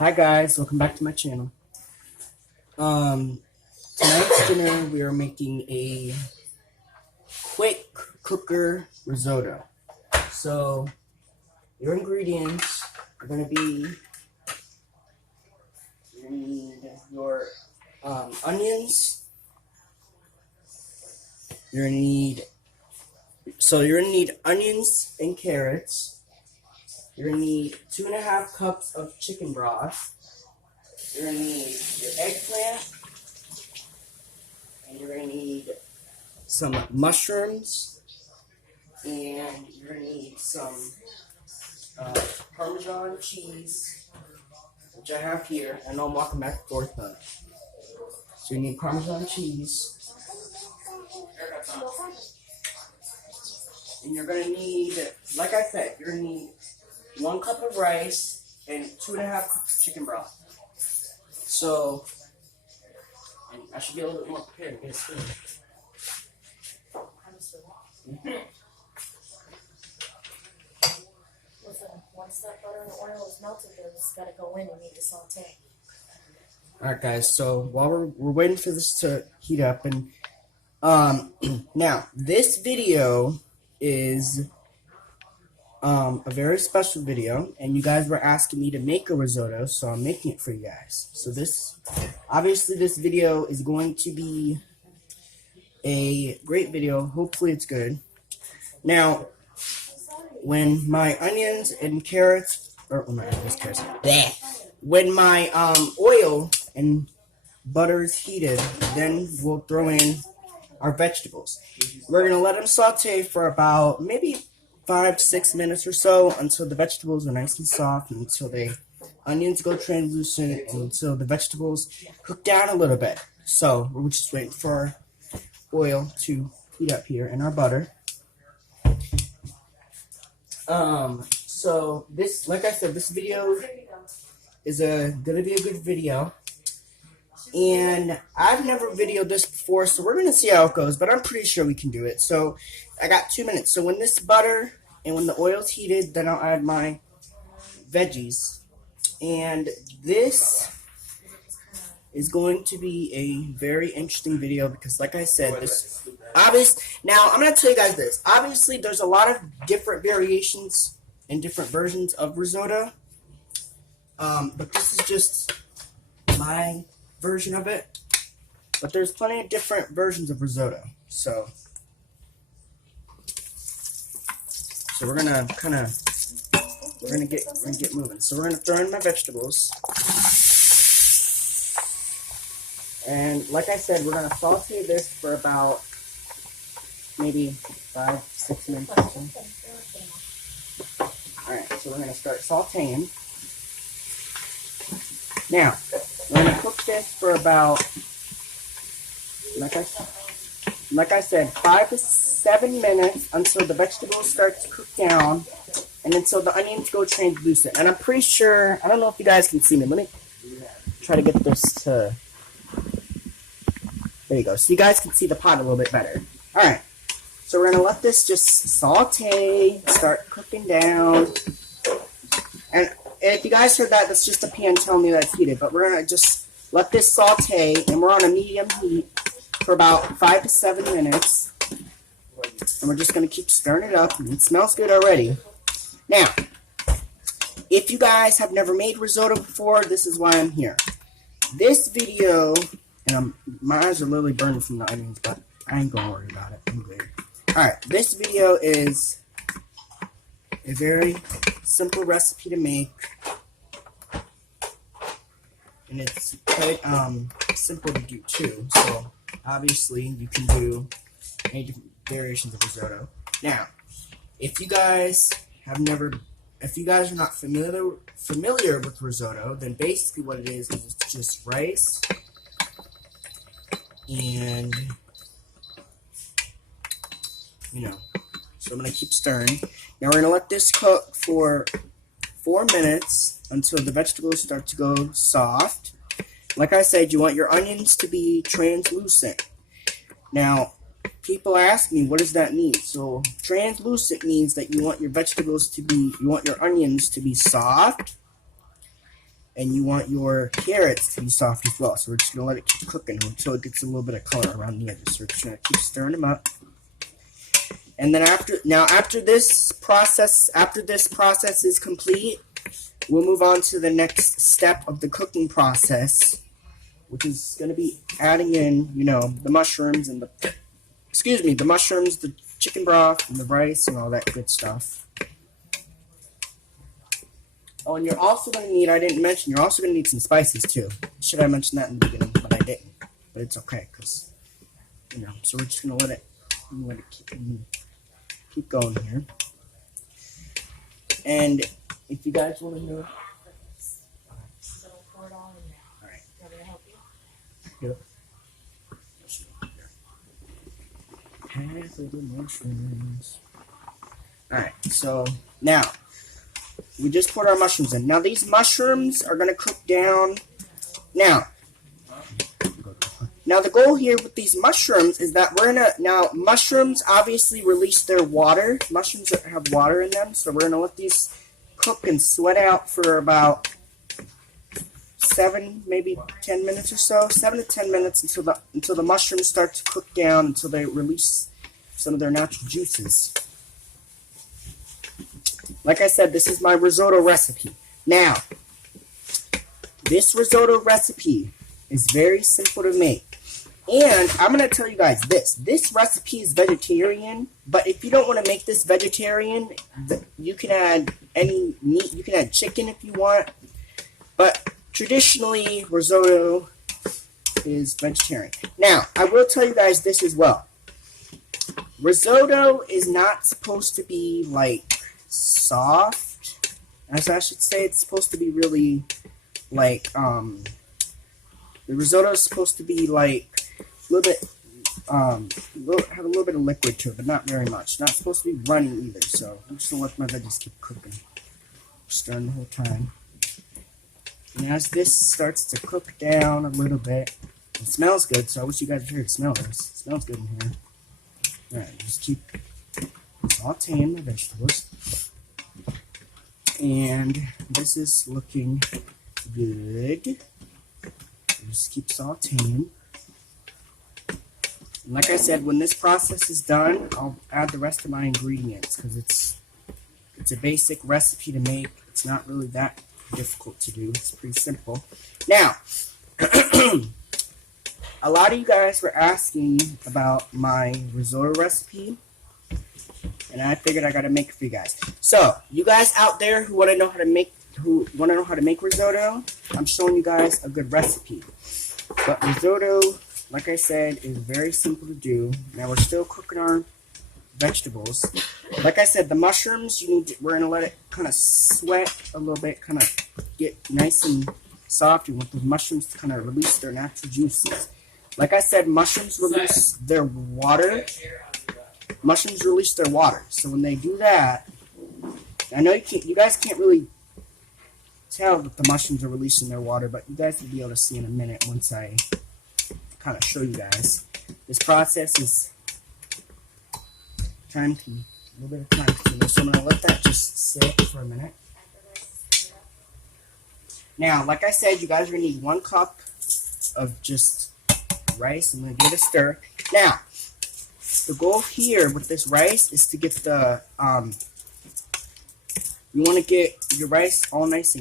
Hi guys, welcome back to my channel. Tonight's dinner we are making a quick cooker risotto. So your ingredients are gonna be you're gonna need your onions. You're gonna need onions and carrots. You're gonna need 2.5 cups of chicken broth. You're gonna need your eggplant, and you're gonna need some mushrooms, and you're gonna need some Parmesan cheese, which I have here, and I'm walking back and forth on it. So you need Parmesan cheese, and you're gonna need, like I said, you're gonna need 1 cup of rice and 2.5 cups of chicken broth. So, and I should be a little bit more prepared to get it started. Once that butter and oil is melted, it's got to go in and need to saute. Alright guys, so while we're waiting for this to heat up, and now this video is a very special video, and you guys were asking me to make a risotto, so I'm making it for you guys. So obviously this video is going to be a great video. Hopefully it's good. Now, when my onions and carrots, when my oil and butter is heated, then we'll throw in our vegetables. We're gonna let them saute for about maybe 5 to 6 minutes or so until the vegetables are nice and soft, and until the onions go translucent, and until the vegetables cook down a little bit. So we're just waiting for our oil to heat up here and our butter. So this, like I said, this video is gonna be a good video. And I've never videoed this before, so we're gonna see how it goes, but I'm pretty sure we can do it. So I got 2 minutes. So when this butter and when the oil's heated, then I'll add my veggies. And this is going to be a very interesting video because, like I said, now I'm gonna tell you guys this. Obviously, there's a lot of different variations and different versions of risotto. But this is just my version of it. But there's plenty of different versions of risotto. So we're gonna get moving. So we're gonna throw in my vegetables, and like I said, we're gonna saute this for about maybe 5 to 6 minutes or so. All right, so we're gonna start sauteing. Now we're gonna cook this for about, like I said, 5 to 7 minutes until the vegetables start to cook down, and until the onions go translucent. And I'm pretty sure, I don't know if you guys can see me. Let me try to get this to, there you go. So you guys can see the pot a little bit better. Alright, so we're going to let this just saute, start cooking down. And if you guys heard that, that's just a pan telling me that it's heated. But we're going to just let this saute, and we're on a medium heat for about 5 to 7 minutes. And we're just going to keep stirring it up, and it smells good already. Now, if you guys have never made risotto before, this is why I'm here. This video, and my eyes are literally burning from the onions, but I ain't going to worry about it. I'm good. Alright, this video is a very simple recipe to make. And it's quite simple to do too. So, obviously, you can do any different variations of risotto. Now, if you guys are not familiar with risotto, then basically what it is just rice and, so I'm going to keep stirring. Now we're going to let this cook for 4 minutes until the vegetables start to go soft. Like I said, you want your onions to be translucent. Now, people ask me, what does that mean? So, translucent means that you want your onions to be soft and you want your carrots to be soft as well. So we're just gonna let it keep cooking until it gets a little bit of color around the edges. So we're just gonna keep stirring them up. And then after this process is complete, we'll move on to the next step of the cooking process, which is gonna be adding in, the mushrooms and the chicken broth and the rice and all that good stuff. Oh, and you're also going to need, I didn't mention, you're also going to need some spices too. Should I mention that in the beginning, but I didn't. But it's okay, because, so we're just going to let it keep going here. And if you guys want to know. Alright. Yep. Half of the mushrooms. Alright, so now we just put our mushrooms in. Now these mushrooms are gonna cook down. Now the goal here with these mushrooms is that mushrooms obviously release their water. Mushrooms have water in them, so we're gonna let these cook and sweat out for about 7, maybe 10 minutes or so. 7 to 10 minutes until the mushrooms start to cook down, until they release some of their natural juices. Like I said, this is my risotto recipe. Now, this risotto recipe is very simple to make. And I'm going to tell you guys this. This recipe is vegetarian, but if you don't want to make this vegetarian, you can add any meat. You can add chicken if you want. But traditionally, risotto is vegetarian. Now, I will tell you guys this as well. Risotto is not supposed to be like soft, as I should say. It's supposed to be really like the risotto is supposed to be like a little bit have a little bit of liquid to it, but not very much. Not supposed to be runny either. So I'm just gonna let my veggies keep cooking, stirring the whole time. And as this starts to cook down a little bit, it smells good. So I wish you guys were here to smell this. It smells good in here. All right, just keep sauteing the vegetables. And this is looking good. Just keep sauteing. And like I said, when this process is done, I'll add the rest of my ingredients because it's a basic recipe to make. It's not really that difficult to do. It's pretty simple. Now, a lot of you guys were asking about my risotto recipe, and I figured I gotta make it for you guys. So, you guys out there who want to know how to make risotto, I'm showing you guys a good recipe. But risotto, like I said, is very simple to do. Now we're still cooking our vegetables. Like I said, the mushrooms, we're gonna let it kind of sweat a little bit, kind of get nice and soft. You want the mushrooms to kind of release their natural juices. Like I said, mushrooms release their water. Mushrooms release their water. So when they do that, I know you guys can't really tell that the mushrooms are releasing their water, but you guys will be able to see in a minute once I kind of show you guys. This process is a little bit of time consuming, so I'm going to let that just sit for a minute. Now, like I said, you guys are going to need 1 cup of just rice. I'm going to give it a stir. Now, the goal here with this rice is to get the, you want to get your rice all nice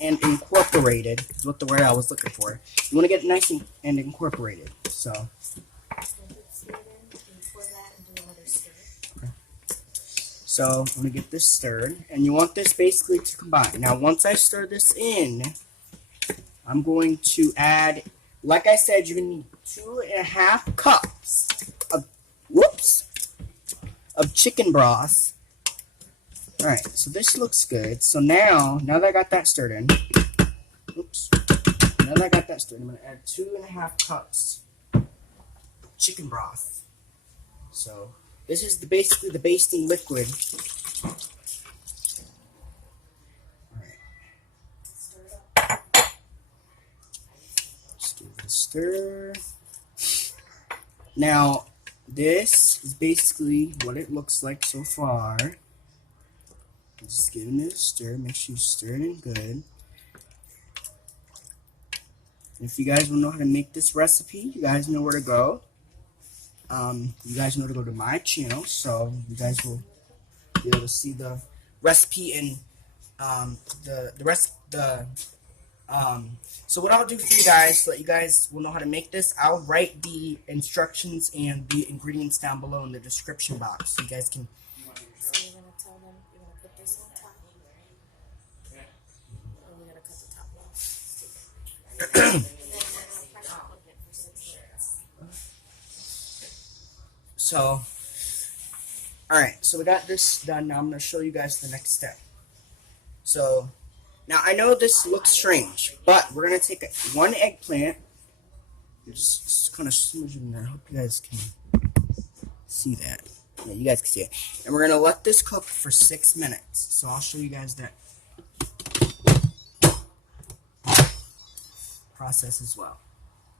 and incorporated, is what the word I was looking for. You want to get it nice and incorporated, so. So, I'm going to get this stirred, and you want this basically to combine. Now, once I stir this in, I'm going to add, like I said, you're going to need 2.5 cups of chicken broth. Alright, so this looks good. So now that I got that stirred in, now that I got that stirred, I'm going to add 2.5 cups of chicken broth. So, this is basically the basting liquid. Alright. Just give it a stir. Now, this is basically what it looks like so far. Just giving it a stir. Make sure you stir it in good. If you guys want to know how to make this recipe, you guys know where to go. You guys know to go to my channel, so you guys will be able to see the recipe and so what I'll do for you guys, so that you guys will know how to make this, I'll write the instructions and the ingredients down below in the description box, so you guys can. So you're gonna tell them you're gonna put this on top, and we're gonna cut the top off. And then we're gonna pressure cook it for 6 minutes. So, alright, so we got this done. Now I'm going to show you guys the next step. So, now I know this looks strange, but we're going to take one eggplant. Just kind of smoosh it in there. I hope you guys can see that. Yeah, you guys can see it. And we're going to let this cook for 6 minutes. So I'll show you guys that process as well.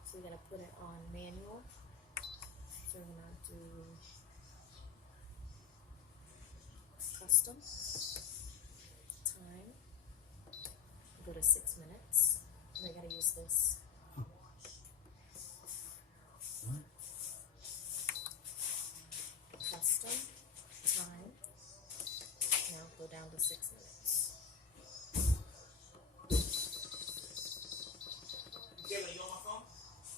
So we're gonna put it on manual. So we're gonna do custom time. Go to 6 minutes. And I gotta use this. Custom time. Now go down to 6 minutes.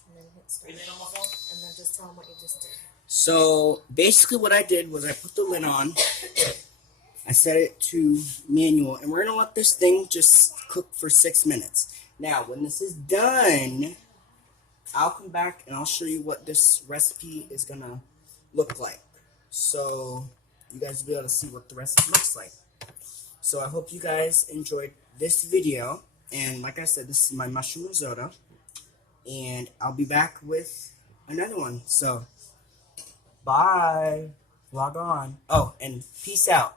And then hit start. And then just tell them what you just did. So basically what I did was I put the lid on, I set it to manual, and we're going to let this thing just cook for 6 minutes. Now when this is done, I'll come back and I'll show you what this recipe is going to look like. So you guys will be able to see what the recipe looks like. So I hope you guys enjoyed this video, and like I said, this is my mushroom risotto, and I'll be back with another one. So bye. Log on. Oh, and peace out.